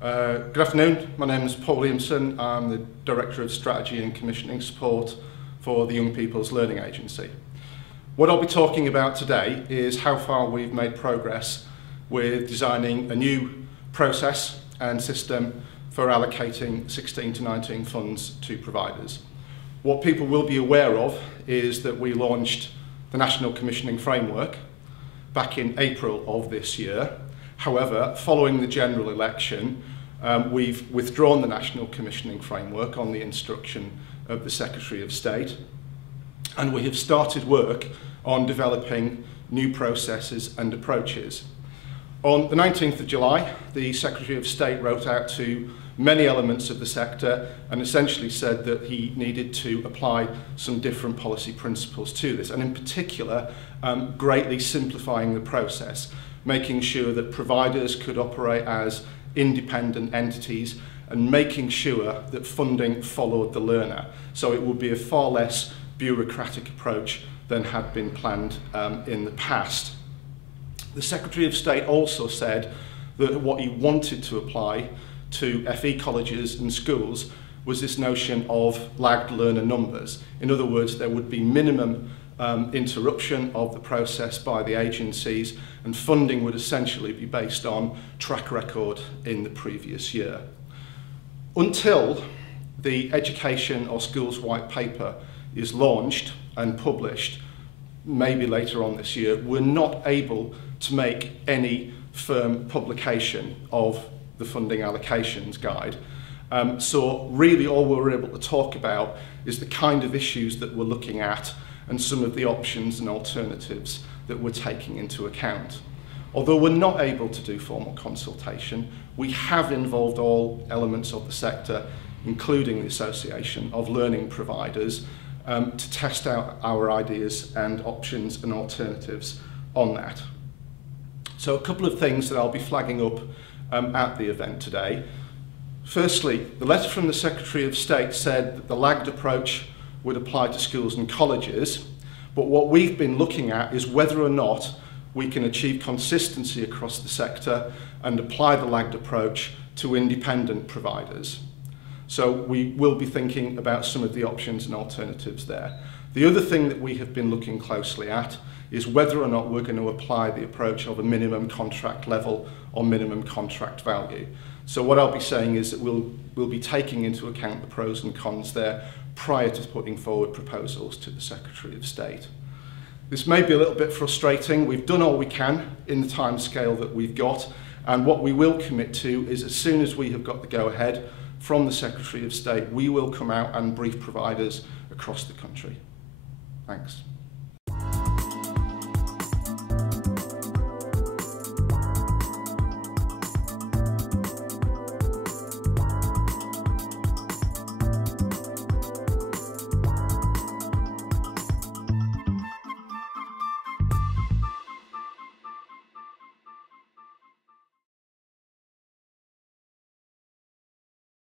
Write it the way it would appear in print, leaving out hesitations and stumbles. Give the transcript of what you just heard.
Good afternoon, my name is Paul Williamson. I'm the Director of Strategy and Commissioning Support for the Young People's Learning Agency. What I'll be talking about today is how far we've made progress with designing a new process and system for allocating 16 to 19 funds to providers. What people will be aware of is that we launched the National Commissioning Framework back in April of this year. However, following the general election, we've withdrawn the National Commissioning Framework on the instruction of the Secretary of State, and we have started work on developing new processes and approaches. On the 19th of July, the Secretary of State wrote out to many elements of the sector and essentially said that he needed to apply some different policy principles to this, and in particular, greatly simplifying the process, making sure that providers could operate as independent entities and making sure that funding followed the learner. So it would be a far less bureaucratic approach than had been planned in the past. The Secretary of State also said that what he wanted to apply to FE colleges and schools was this notion of lagged learner numbers. In other words, there would be minimum interruption of the process by the agencies, and funding would essentially be based on track record in the previous year. Until the Education or Schools White Paper is launched and published, maybe later on this year, we're not able to make any firm publication of the funding allocations guide. So really all we're able to talk about is the kind of issues that we're looking at and some of the options and alternatives that we're taking into account. Although we're not able to do formal consultation, we have involved all elements of the sector, including the Association of Learning Providers, to test out our ideas and options and alternatives on that. So a couple of things that I'll be flagging up at the event today. Firstly, the letter from the Secretary of State said that the lagged approach would apply to schools and colleges, but what we've been looking at is whether or not we can achieve consistency across the sector and apply the lagged approach to independent providers. So we will be thinking about some of the options and alternatives there. The other thing that we have been looking closely at is whether or not we're going to apply the approach of a minimum contract level or minimum contract value. So what I'll be saying is that we'll be taking into account the pros and cons there prior to putting forward proposals to the Secretary of State. This may be a little bit frustrating. We've done all we can in the time scale that we've got, and what we will commit to is as soon as we have got the go-ahead from the Secretary of State, we will come out and brief providers across the country. Thanks.